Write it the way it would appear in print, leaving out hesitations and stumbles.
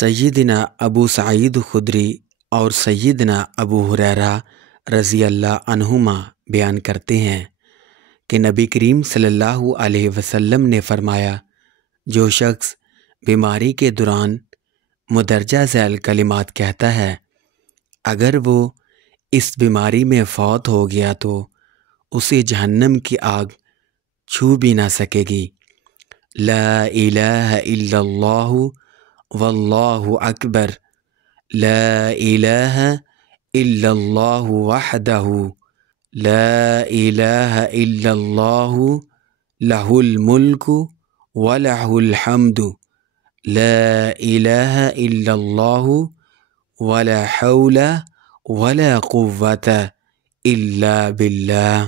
سیدنا ابو سعید خدری اور سیدنا ابو ہریرہ رضی اللہ عنہما بیان کرتے ہیں کہ نبی کریم صلی اللہ علیہ وسلم نے فرمایا، جو شخص بیماری کے دوران مندرجہ ذیل کلمات کہتا ہے، اگر وہ اس بیماری میں فوت ہو گیا تو اسے جہنم کی آگ چھو بھی نہ سکے گی۔ لا الہ الا اللہ واللہ اکبر، لا الہ الا اللہ وحدہ، لا الہ الا اللہ لہ الملک ولہ الحمد، لا الہ الا اللہ ولا حول ولا قوة الا باللہ۔